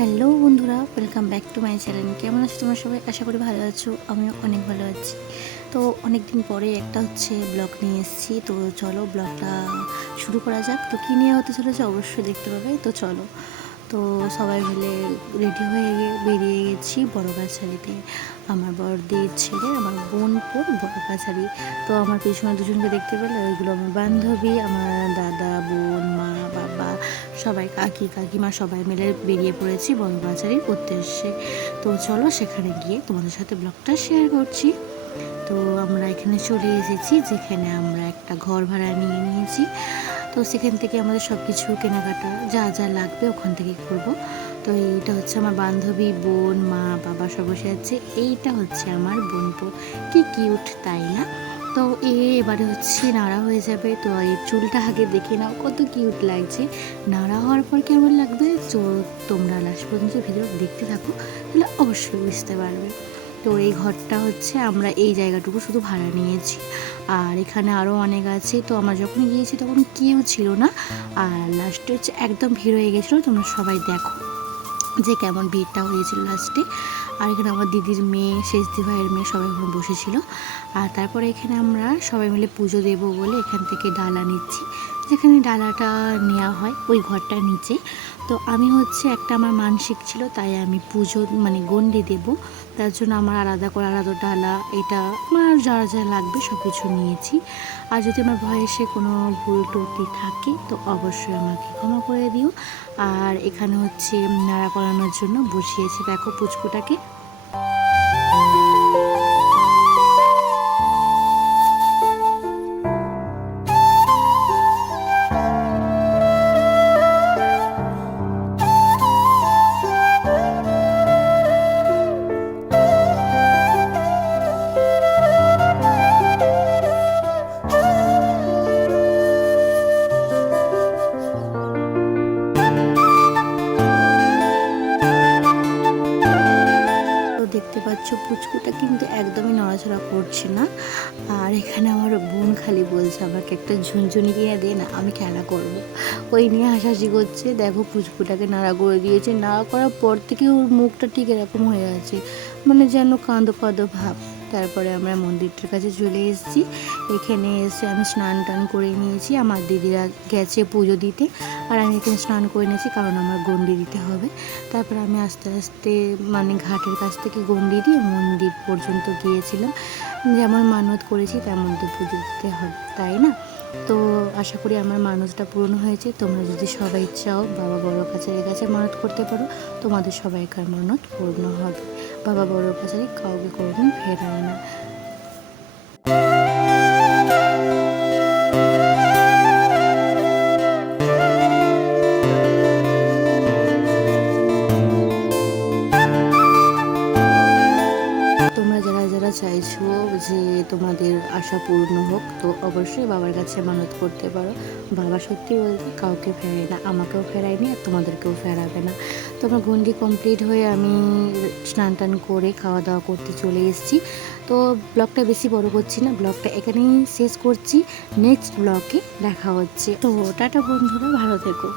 Hello বন্ধুরা welcome back to my channel কেমন আছো তোমরা সবাই? আশা করি ভালো আছো, আমিও অনেক ভালো আছি। তো অনেক দিন পরে একটা হচ্ছে ব্লগ নিয়ে এসেছি। তো চলো ব্লগটা শুরু করা যাক। তো কী নিয়ে হতে চলেছে অবশ্যই দেখতে পাবে। তো চলো। তো সবাই মিলে রেডি হয়ে গে- বেরিয়ে গেছি বড় কাছারিতে আমার বড়দের ছেড়ে আমার বোন বোনপুর বড় কাছারি তো আমার পিছনে দুজনকে দেখতে পেলে ওইগুলো আমার বান্ধবী, আমার দাদা, বোন, মা, বাবা, সবাই কাকি, কাকিমা সবাই মিলে বেরিয়ে পড়েছি বড় কাছারির উদ্দেশ্যে। তো চলো সেখানে গিয়ে তোমাদের সাথে ব্লগটা শেয়ার করছি। তো আমরা এখানে চলে এসেছি যেখানে আমরা একটা ঘর ভাড়া নিয়ে নিয়েছি। তো সেখান থেকে আমাদের সব কিছু কেনাকাটা যা যা লাগবে ওখান থেকে করব। তো এইটা হচ্ছে আমার বান্ধবী, বোন, মা, বাবা সব বসে আছে। এইটা হচ্ছে আমার বোনপো। কি কিউট, তাই না? তো এ এবারে হচ্ছে নাড়া হয়ে যাবে। তো এর চুলটা আগে দেখে নাও, কত কিউট লাগছে। নাড়া হওয়ার পর কেমন লাগবে? তো তোমরা লাস্ট পর্যন্ত ভিডিও দেখতে থাকো, তাহলে অবশ্যই বুঝতে পারবে। তো এই ঘরটা হচ্ছে আমরা এই জায়গাটুকু শুধু ভাড়া নিয়েছি। আর এখানে আরও অনেক আছে। তো আমরা যখন গিয়েছি তখন কেউ ছিল না। আর লাস্টে হচ্ছে একদম ভিড় হয়ে গেছিল। তোমরা সবাই দেখো যে কেমন ভিড়টা হয়েছিল লাস্টে আর এখানে আমার দিদির মেয়ে, শেষদি ভাইয়ের মেয়ে সবাই ওখানে বসেছিল। আর তারপরে এখানে আমরা সবাই মিলে পুজো দেবো বলে এখান থেকে ডালা নিচ্ছি। যেখানে ডালাটা নেওয়া হয় ওই ঘরটার নিচে। তো আমি হচ্ছে একটা আমার মানসিক ছিল, তাই আমি পুজো মানে গন্ডি দেব। তার জন্য আমার আলাদা করে আলাদা ডালা, এটা আমার যা যা লাগবে সব কিছু নিয়েছি। আর যদি আমার ভয়েসে কোনো ভুল ত্রুটি থাকে, তো অবশ্যই আমাকে ক্ষমা করে দিও। আর এখানে হচ্ছে নাড়া করানোর জন্য বসিয়েছি। দেখো পুচকুটাকে। দেখতে পাচ্ছ পুচকুটা কিন্তু একদমই নড়াচড়া করছে না। আর এখানে আমার বোন খালি বলছে, আমাকে একটা ঝুনঝুনি কিনে দে না, আমি খেলা করব। ওই নিয়ে হাসাহাসি করছে। দেখো পুচকুটাকে নাড়া করে দিয়েছে। নাড়া করার পর থেকে ওর মুখটা ঠিক এরকম হয়ে আছে। মানে যেন কাঁদো কাঁদো ভাব। তারপরে আমরা মন্দিরটার কাছে চলে এসেছি। এখানে এসে আমি স্নান টান করে নিয়েছি। আমার দিদিরা গেছে পুজো দিতে। আর আমি এখানে স্নান করে নিয়েছি কারণ আমার গন্ডি দিতে হবে। তারপর আমি আস্তে আস্তে মানে ঘাটের কাছ থেকে গন্ডি দিয়ে মন্দির পর্যন্ত গিয়েছিলাম। যেমন মানত করেছি তেমন তো পুজো দিতে হবে, তাই না? তো আশা করি আমার মানতটা পূরণ হয়েছে। তোমরা যদি সবাই চাও, বাবা বড় কাছারির কাছে মানত করতে পারো। তোমাদের সবাইকার মানত পূর্ণ হবে। বাবা বড় কাছারি কাউকে কোনোদিন ফেরায় না। তোমাদের আশা পূর্ণ হোক, তো অবশ্যই বাবার কাছে মানত করতে পারো। বাবা সত্যি বলতে কাউকে ফেরায় না, আমাকেও ফেরায়নি আর তোমাদেরকেও ফেরাবে না। তো আমার গন্ডি কমপ্লিট হয়ে আমি স্নান টান করে খাওয়া দাওয়া করতে চলে এসেছি। তো ব্লগটা বেশি বড় করছি না, ব্লগটা এখানেই শেষ করছি। নেক্সট ব্লগে দেখা হচ্ছে। তো টাটা বন্ধুরা, ভালো থেকো।